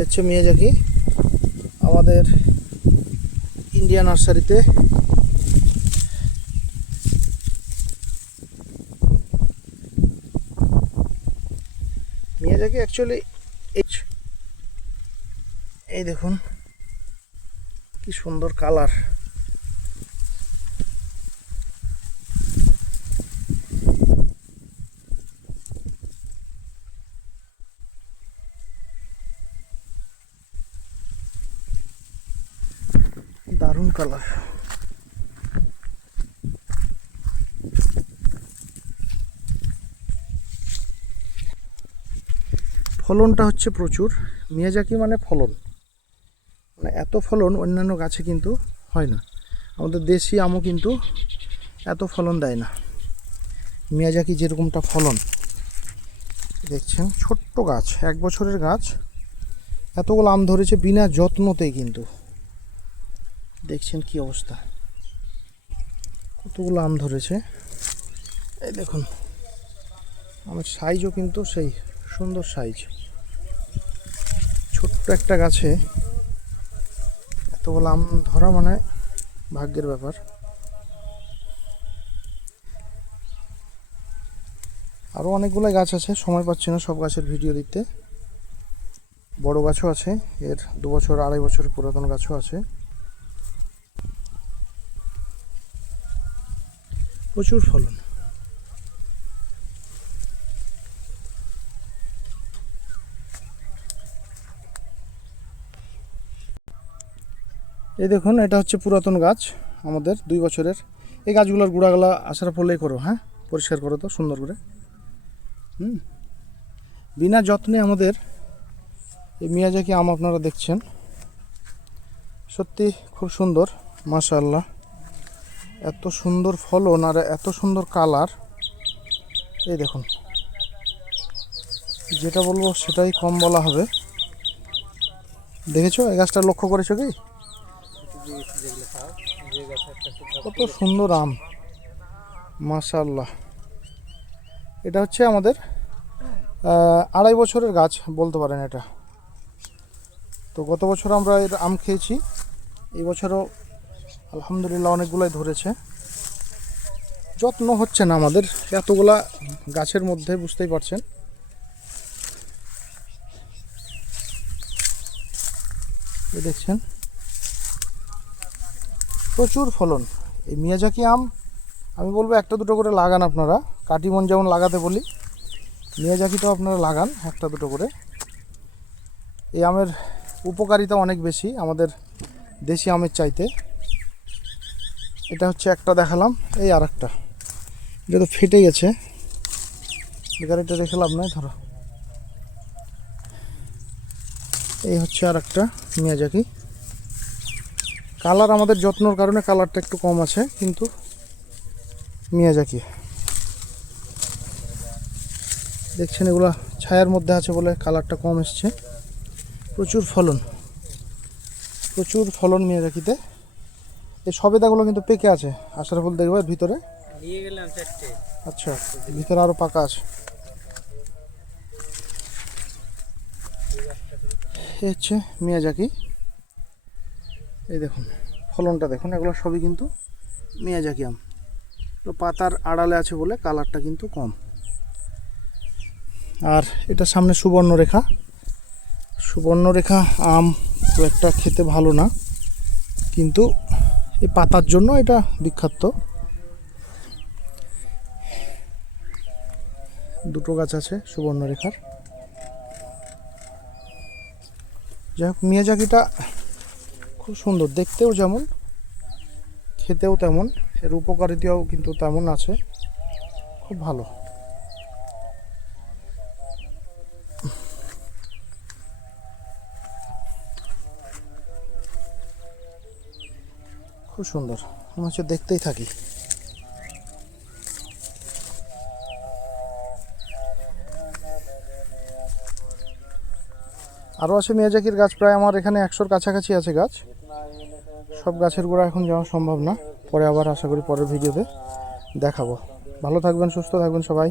হচ্ছে মিয়াজাকি আমাদের ইন্ডিয়া নার্সারিতে মিয়াজাকি অ্যাকচুয়ালি এই দেখুন কি সুন্দর কালার। দারুণ কালার। ফলনটা হচ্ছে প্রচুর। মিয়াজাকি মানে ফলন, মানে এত ফলন অন্যান্য গাছে কিন্তু হয় না। আমাদের দেশি আমও কিন্তু এত ফলন দেয় না। মিয়াজাকি যেরকমটা ফলন দেখছেন, ছোট্ট গাছ, 1 বছরের গাছ, এতগুলো আম ধরেছে বিনা যত্নতেই। কিন্তু দেখছেন কি অবস্থা, কতগুলো আম ধরেছে। এই দেখুন আমের সাইজও কিন্তু সেই সুন্দর সাইজ। ছোট্ট একটা গাছে এতগুলো আম ধরা মানে ভাগ্যের ব্যাপার। আরও অনেকগুলো গাছ আছে, সময় পাচ্ছি না সব গাছের ভিডিও দিতে। বড় গাছও আছে, এর 2 বছর 2.5 বছর পুরাতন গাছও আছে। প্রচুর ফলন। এই দেখুন এটা হচ্ছে পুরাতন গাছ আমাদের 2 বছরের। এই গাছগুলোর গুঁড়াগুলা আসার ফলেই করো, হ্যাঁ পরিষ্কার করো তো সুন্দর করে। বিনা যত্নে আমাদের এই মিয়াজাকি আম আপনারা দেখছেন, সত্যি খুব সুন্দর, মাশাআল্লাহ। এত সুন্দর ফলন আর এত সুন্দর কালার। এই দেখুন, যেটা বলবো সেটাই কম বলা হবে। দেখেছো এই গাছটা, লক্ষ্য করেছো কি কত সুন্দর আম, মাশাআল্লাহ। এটা হচ্ছে আমাদের 2.5 বছরের গাছ বলতে পারেন এটা। তো গত বছর আমরা এর আম খেয়েছি, এই বছরও আলহামদুলিল্লাহ অনেকগুলাই ধরেছে। যত্ন হচ্ছে না আমাদের এতগুলা গাছের মধ্যে, বুঝতেই পারছেন। দেখছেন প্রচুর ফলন। এই মিয়াজাকি আম আমি বলবো 1-2 করে লাগান আপনারা। কাটিমন যেমন লাগাতে বলি, মিয়াজাকিটাও আপনারা লাগান 1-2 করে। এই আমের উপকারিতা অনেক বেশি আমাদের দেশি আমের চাইতে। এটা হচ্ছে একটা দেখালাম, এই আর একটা, এটা তো ফেটে গেছে, বেকার এটা রেখে লাভ নাই, ধরো। এই হচ্ছে আর একটা মিয়াজাকি। কালার আমাদের যত্নর কারণে কালারটা একটু কম আছে, কিন্তু মিয়াজাকি দেখছেন এগুলা ছায়ার মধ্যে আছে বলে কালারটা কম এসছে। প্রচুর ফলন, প্রচুর ফলন মিয়াজাকিতে। এই সবেদাগুলো কিন্তু পেকে আছে, আশরাফুল দেখবে ভিতরে নিয়ে গেলাম 4টে। আচ্ছা, ভিতরে আরো পাকা আছে। এই হচ্ছে মিয়াজাকি। এই দেখুন ফলনটা দেখুন, এগুলো সবই কিন্তু মিয়াজাকি আম। তো পাতার আড়ালে আছে বলে কালারটা কিন্তু কম। আর এটা সামনে সুবর্ণরেখা। সুবর্ণরেখা আম খুব একটা খেতে ভালো না, কিন্তু এই পাতার জন্য এটা বিখ্যাত। 2টো গাছ আছে সুবর্ণরেখার। যাই হোক, মিয়াজাকিটা খুব সুন্দর, দেখতেও যেমন খেতেও তেমন, এর উপকারিতাও কিন্তু তেমন আছে, খুব ভালো। খুব সুন্দর, মনে হচ্ছে দেখতেই থাকি। আরও আছে মিয়াজাকির গাছ, প্রায় আমার এখানে 100-র কাছাকাছি আছে গাছ। সব গাছের গোড়া এখন যাওয়া সম্ভব না, পরে আবার আশা করি পরের ভিডিওতে দেখাবো। ভালো থাকবেন, সুস্থ থাকবেন সবাই।